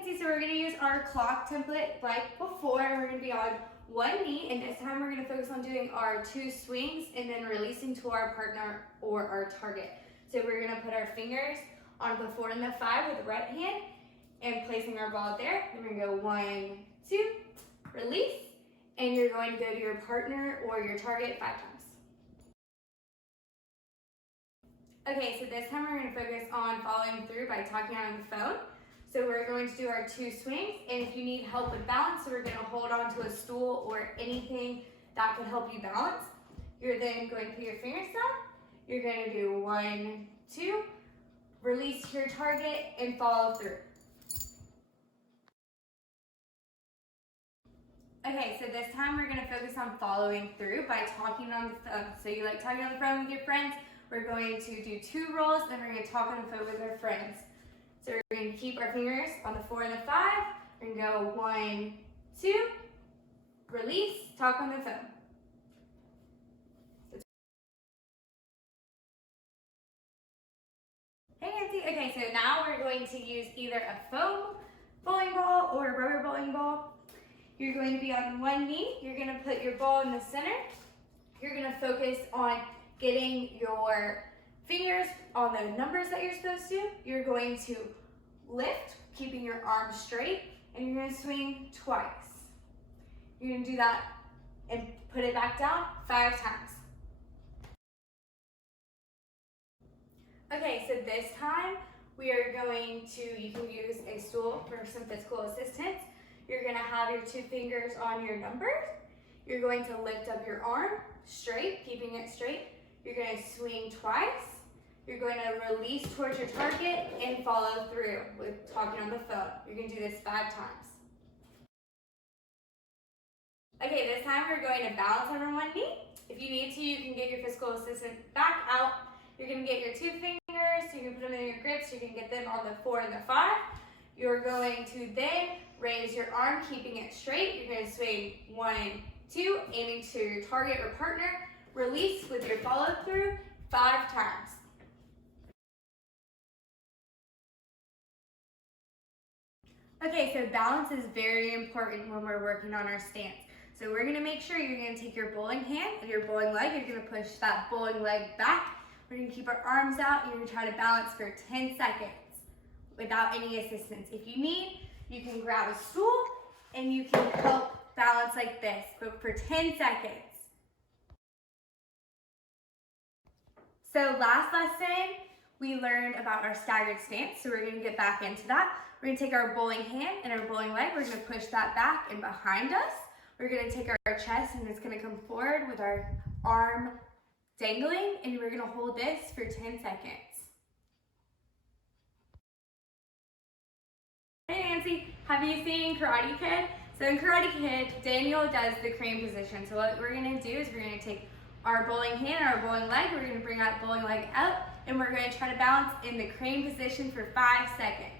Nancy, so we're going to use our clock template like before, and we're going to be on one knee, and this time we're going to focus on doing our 2 swings and then releasing to our partner or our target. So we're going to put our fingers on the 4 and the 5 with the right hand and placing our ball there. Then we're going to go 1, 2, release, and you're going to go to your partner or your target 5 times. Okay, so this time we're going to focus on following through by talking on the phone. So we're going to do our 2 swings, and if you need help with balance, so we're going to hold on to a stool or anything that could help you balance. You're then going to put your fingers down. You're going to do 1, 2, release to your target, and follow through. Okay, so this time we're going to focus on following through by talking on the phone. So you like talking on the phone with your friends. We're going to do 2 rolls, and we're going to talk on the phone with our friends. So we're going to keep our fingers on the 4 and the 5. We're going to go 1, 2, release, talk on the phone. Hey Nancy, okay, so now we're going to use either a foam bowling ball or a rubber bowling ball. You're going to be on one knee. You're going to put your ball in the center. You're going to focus on getting your fingers on the numbers that you're supposed to. You're going to lift, keeping your arms straight, and you're going to swing twice. You're going to do that and put it back down 5 times. Okay, so this time we are going to, you can use a stool for some physical assistance. You're going to have your 2 fingers on your numbers. You're going to lift up your arm straight, keeping it straight. You're going to swing twice. You're going to release towards your target and follow through with talking on the phone. You're going to do this 5 times. Okay, this time we're going to balance on one knee. If you need to, you can get your physical assistant back out. You're going to get your 2 fingers. You can put them in your grips. You can get them on the 4 and the 5. You're going to then raise your arm, keeping it straight. You're going to swing 1, 2, aiming to your target or partner. Release with your follow through 5 times. Okay, so balance is very important when we're working on our stance. So we're going to make sure you're going to take your bowling hand and your bowling leg. You're going to push that bowling leg back. We're going to keep our arms out. You're going to try to balance for 10 seconds without any assistance. If you need, you can grab a stool and you can help balance like this, but for 10 seconds. So last lesson, we learned about our staggered stance, so we're going to get back into that. We're going to take our bowling hand and our bowling leg, we're going to push that back and behind us. We're going to take our chest and it's going to come forward with our arm dangling, and we're going to hold this for 10 seconds. Hey Nancy, have you seen Karate Kid? So in Karate Kid, Daniel does the crane position. So what we're going to do is we're going to take our bowling hand and our bowling leg, we're going to bring that bowling leg out, and we're going to try to balance in the crane position for 5 seconds.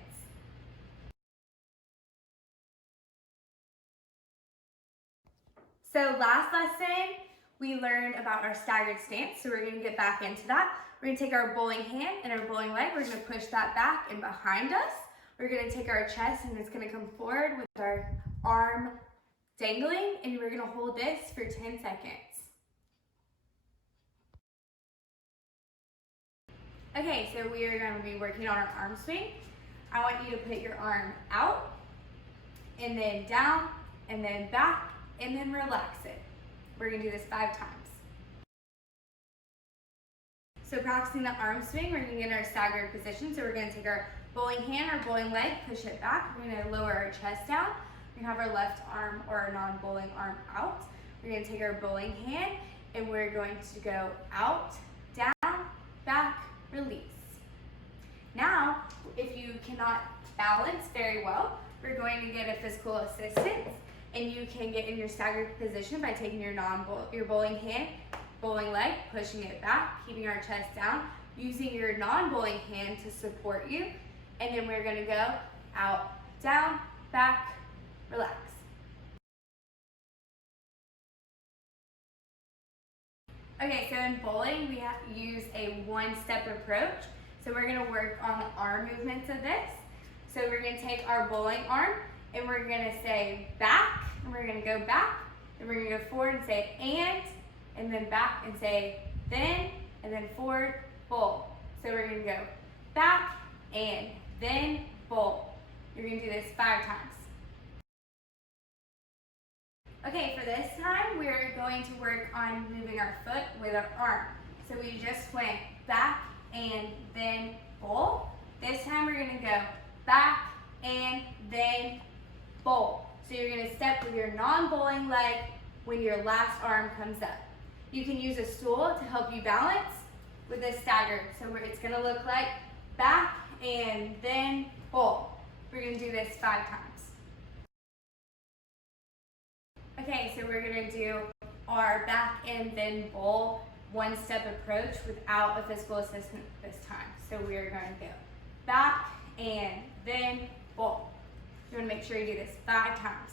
So last lesson, we learned about our staggered stance, so we're going to get back into that. We're going to take our bowling hand and our bowling leg, we're going to push that back and behind us. We're going to take our chest and it's going to come forward with our arm dangling, and we're going to hold this for 10 seconds. Okay, so we are going to be working on our arm swing. I want you to put your arm out, and then down, and then back, and then relax it. We're going to do this 5 times. So practicing the arm swing, we're going to get in our staggered position. So we're going to take our bowling hand, our bowling leg, push it back. We're going to lower our chest down. We're going to have our left arm or our non-bowling arm out. We're going to take our bowling hand, and we're going to go out, down, back, release. Now, if you cannot balance very well, we're going to get a physical assistance, and you can get in your staggered position by taking your bowling hand, bowling leg, pushing it back, keeping our chest down, using your non-bowling hand to support you, and then we're going to go out, down, back, relax. Okay, so in bowling, we have to use a 1-step approach. So we're going to work on the arm movements of this. So we're gonna take our bowling arm and we're gonna say back, and we're gonna go back, and we're gonna go forward and say and then back and say then, and then forward, bowl. So we're gonna go back and then bowl. You're gonna do this 5 times. Okay, for this time, we're going to work on moving our foot with our arm. So we just went back and then bowl. This time we're gonna go back and then bowl. So you're gonna step with your non-bowling leg when your last arm comes up. You can use a stool to help you balance with a stagger. So it's gonna look like back and then bowl. We're gonna do this 5 times. Okay, so we're gonna do our back and then bowl 1-step approach without a physical assistant this time. So we're gonna go back and then bowl. You wanna make sure you do this 5 times.